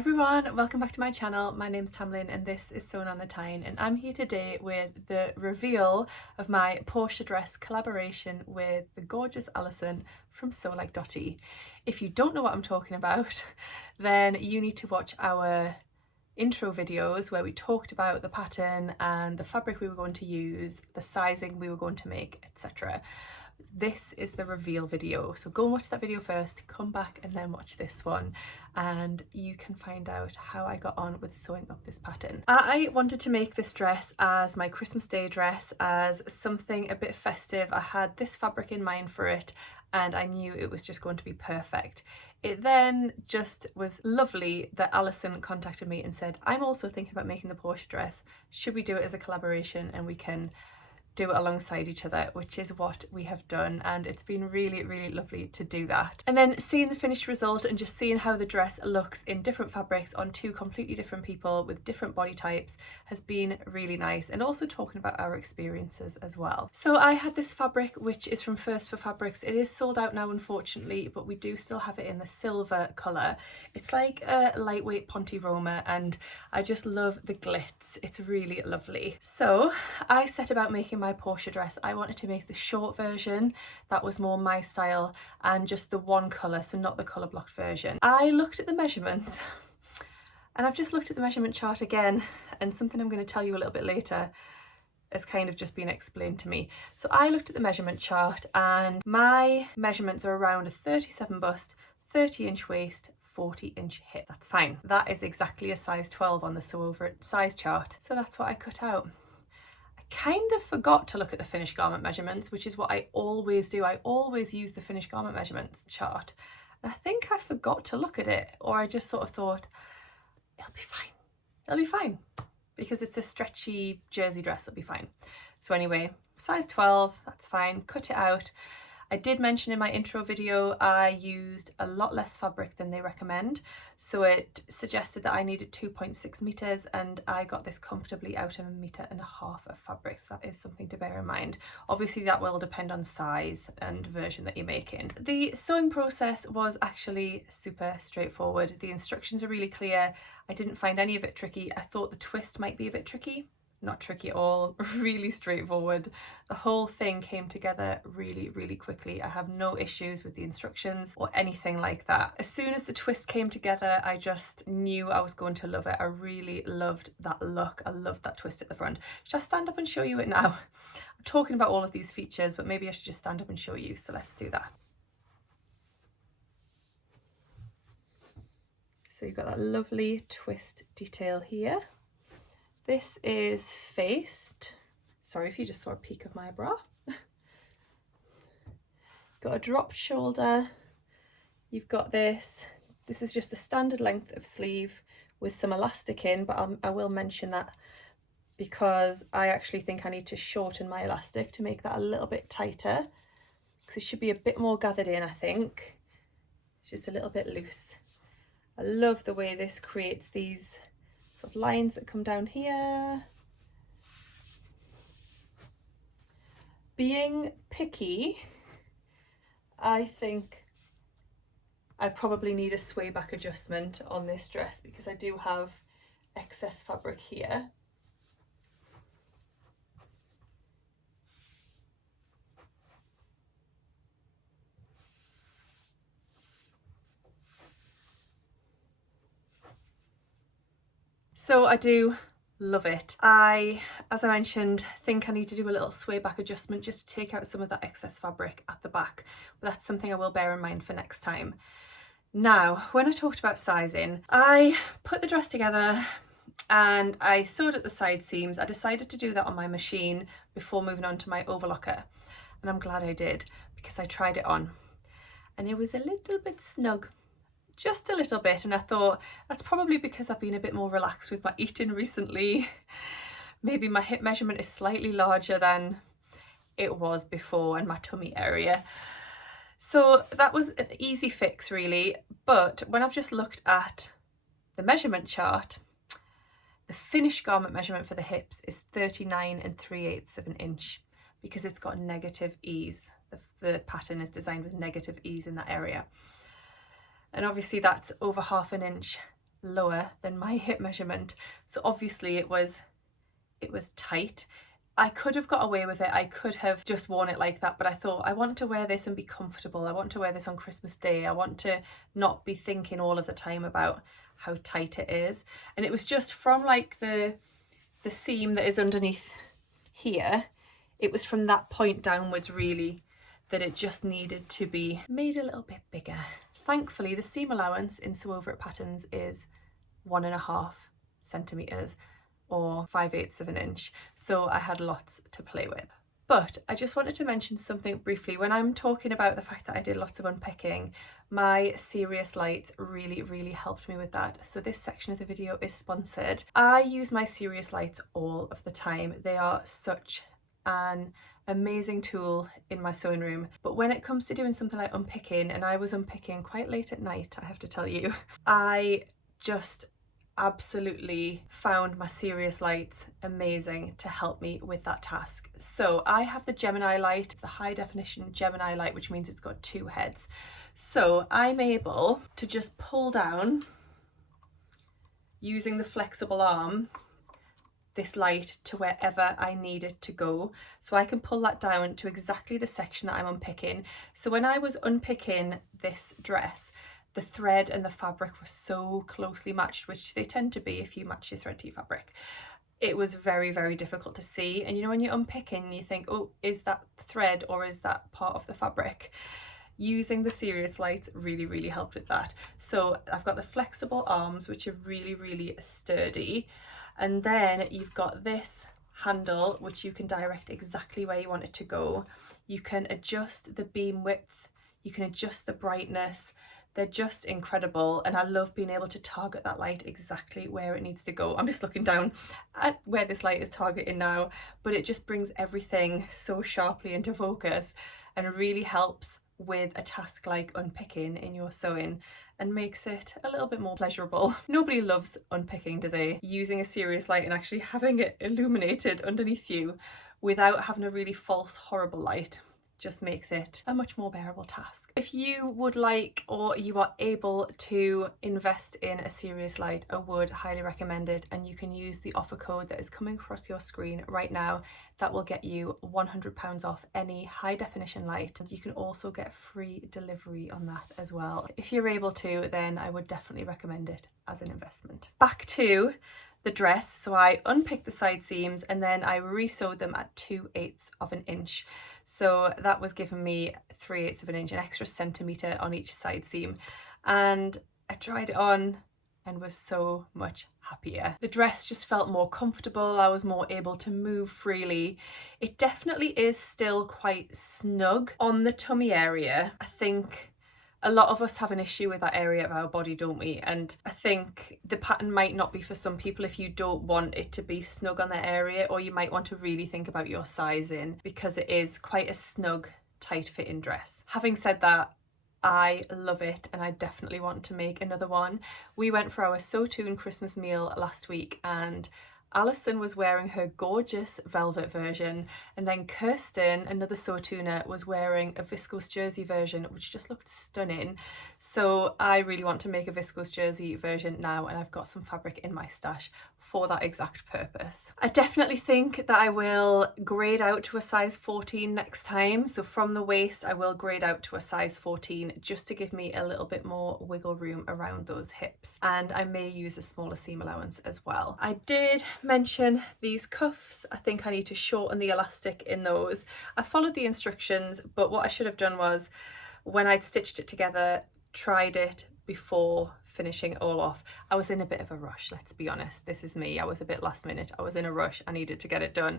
everyone, welcome back to my channel. My name's Tamlyn and this is Sewn on the Tyne, and I'm here today with the reveal of my Portia dress collaboration with the gorgeous Alison from Sew Like Dotty. If you don't know what I'm talking about, then you need to watch our intro videos where we talked about the pattern and the fabric we were going to use, the sizing we were going to make, etc. This is the reveal video, so go and watch that video first, come back and then watch this one and you can find out how I got on with sewing up this pattern. I wanted to make this dress as my Christmas Day dress, as something a bit festive. I had this fabric in mind for it and I knew it was just going to be perfect. It then just was lovely that Alison contacted me and said, I'm also thinking about making the Portia dress. Should we do it as a collaboration and we can do it alongside each other, which is what we have done, and it's been really lovely to do that. And then seeing the finished result and just seeing how the dress looks in different fabrics on two completely different people with different body types has been really nice, and also talking about our experiences as well. So I had this fabric which is from First for Fabrics. It is sold out now unfortunately, but we do still have it in the silver colour. It's like a lightweight Ponte Roma and I just love the glitz. It's really lovely. So I set about making my Portia dress. I wanted to make the short version that was more my style and just the one colour, so not the colour blocked version. I looked at the measurements and I've just looked at the measurement chart again, and something I'm going to tell you a little bit later has kind of just been explained to me. So I looked at the measurement chart and my measurements are around a 37 bust, 30-inch waist, 40-inch hip. That's fine. That is exactly a size 12 on the Sew Over It size chart. So that's what I cut out. Kind of forgot to look at the finished garment measurements, which is what I always do. I always use the finished garment measurements chart. And I think I forgot to look at it, or I just sort of thought, it'll be fine. It'll be fine. Because it's a stretchy jersey dress, it'll be fine. So anyway, size 12, that's fine. Cut it out. I did mention in my intro video I used a lot less fabric than they recommend, so it suggested that I needed 2.6 meters and I got this comfortably out of 1.5 meters of fabric, so that is something to bear in mind. Obviously that will depend on size and version that you're making. The sewing process was actually super straightforward. The instructions are really clear. I didn't find any of it tricky. I thought the twist might be a bit tricky. Not tricky at all, really straightforward. The whole thing came together really quickly. I have no issues with the instructions or anything like that. As soon as the twist came together, I just knew I was going to love it. I really loved that look. I loved that twist at the front. Should I stand up and show you it now? I'm talking about all of these features, but maybe I should just stand up and show you. So let's do that. So you've got that lovely twist detail here. This is faced, sorry if you just saw a peek of my bra. Got a dropped shoulder. You've got this is just the standard length of sleeve with some elastic in, but I will mention that because I actually think I need to shorten my elastic to make that a little bit tighter, because it should be a bit more gathered in, I think. It's just a little bit loose. I love the way this creates these sort of lines that come down here. Being picky, I think I probably need a sway back adjustment on this dress because I do have excess fabric here. So I do love it. As I mentioned, think I need to do a little sway back adjustment just to take out some of that excess fabric at the back, but that's something I will bear in mind for next time. Now, when I talked about sizing, I put the dress together and I sewed at the side seams. I decided to do that on my machine before moving on to my overlocker, and I'm glad I did because I tried it on and it was a little bit snug. Just a little bit, and I thought that's probably because I've been a bit more relaxed with my eating recently. Maybe my hip measurement is slightly larger than it was before in my tummy area. So that was an easy fix really, but when I've just looked at the measurement chart, the finished garment measurement for the hips is 39 3/8 of an inch because it's got negative ease. The pattern is designed with negative ease in that area. And obviously that's over 1/2 inch lower than my hip measurement. So obviously it was tight. I could have got away with it. I could have just worn it like that, but I thought I want to wear this and be comfortable. I want to wear this on Christmas Day. I want to not be thinking all of the time about how tight it is. And it was just from like the seam that is underneath here, it was from that point downwards really that it just needed to be made a little bit bigger. Thankfully, the seam allowance in Sew Over It patterns is 1.5 centimetres or 5/8 of an inch, so I had lots to play with. But I just wanted to mention something briefly. When I'm talking about the fact that I did lots of unpicking, my Serious Lights really helped me with that. So this section of the video is sponsored. I use my Serious Lights all of the time. They are such an amazing tool in my sewing room. But when it comes to doing something like unpicking, and I was unpicking quite late at night, I have to tell you, I just absolutely found my Serious Lights amazing to help me with that task. So I have the Gemini light, it's the high definition Gemini light, which means it's got 2 heads. So I'm able to just pull down using the flexible arm this light to wherever I need it to go. So I can pull that down to exactly the section that I'm unpicking. So when I was unpicking this dress, the thread and the fabric were so closely matched, which they tend to be if you match your thread to your fabric. It was very difficult to see. And you know, when you're unpicking, you think, oh, is that thread or is that part of the fabric? Using the Serious Lights really helped with that. So I've got the flexible arms, which are really sturdy. And then you've got this handle, which you can direct exactly where you want it to go. You can adjust the beam width, you can adjust the brightness. They're just incredible, and I love being able to target that light exactly where it needs to go. I'm just looking down at where this light is targeting now, but it just brings everything so sharply into focus and really helps with a task like unpicking in your sewing and makes it a little bit more pleasurable. Nobody loves unpicking, do they? Using a Serious Light and actually having it illuminated underneath you without having a really false, horrible light just makes it a much more bearable task. If you would like or you are able to invest in a Serious Light, I would highly recommend it, and you can use the offer code that is coming across your screen right now. That will get you £100 off any high definition light. You can also get free delivery on that as well. If you're able to, then I would definitely recommend it as an investment. Back to the dress. So I unpicked the side seams and then I re-sewed them at 2/8 of an inch. So that was giving me 3/8 of an inch, an extra centimetre on each side seam. And I tried it on and was so much happier. The dress just felt more comfortable. I was more able to move freely. It definitely is still quite snug on the tummy area. I think a lot of us have an issue with that area of our body, don't we? And I think the pattern might not be for some people if you don't want it to be snug on that area, or you might want to really think about your sizing because it is quite a snug, tight fitting dress. Having said that, I love it and I definitely want to make another one. We went for our Sew Toon Christmas meal last week and Alison was wearing her gorgeous velvet version, and then Kirsten, another Sew Tooner, was wearing a viscose jersey version, which just looked stunning. So I really want to make a viscose jersey version now, and I've got some fabric in my stash for that exact purpose. I definitely think that I will grade out to a size 14 next time. So from the waist, I will grade out to a size 14 just to give me a little bit more wiggle room around those hips. And I may use a smaller seam allowance as well. I did mention these cuffs. I think I need to shorten the elastic in those. I followed the instructions, but what I should have done was when I'd stitched it together, tried it before finishing it all off. I was in a bit of a rush, let's be honest. This is me. I was a bit last minute. I was in a rush. I needed to get it done.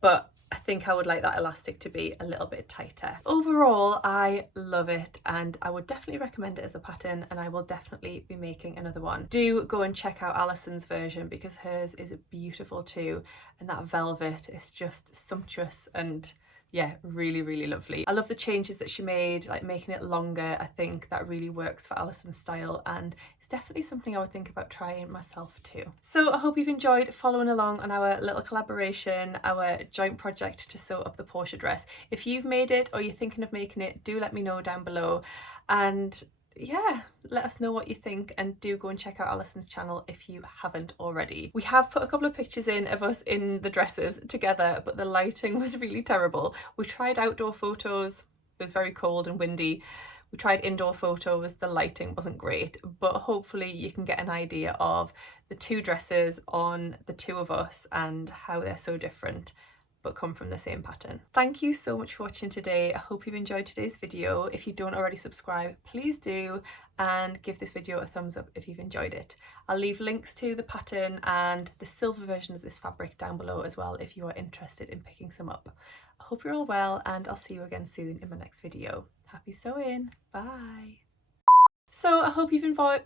But I think I would like that elastic to be a little bit tighter. Overall, I love it and I would definitely recommend it as a pattern, and I will definitely be making another one. Do go and check out Alison's version because hers is beautiful too, and that velvet is just sumptuous and yeah, really lovely. I love the changes that she made, like making it longer. I think that really works for Alison's style and it's definitely something I would think about trying myself too. So I hope you've enjoyed following along on our little collaboration, our joint project to sew up the Portia dress. If you've made it or you're thinking of making it, do let me know down below. And yeah, let us know what you think, and do go and check out Alison's channel if you haven't already. We have put a couple of pictures in of us in the dresses together, but the lighting was really terrible. We tried outdoor photos, it was very cold and windy. We tried indoor photos, the lighting wasn't great, but hopefully you can get an idea of the two dresses on the two of us and how they're so different but come from the same pattern. Thank you so much for watching today. I hope you've enjoyed today's video. If you don't already subscribe, please do, and give this video a thumbs up if you've enjoyed it. I'll leave links to the pattern and the silver version of this fabric down below as well if you are interested in picking some up. I hope you're all well, and I'll see you again soon in my next video. Happy sewing, bye. So I hope you've enjoyed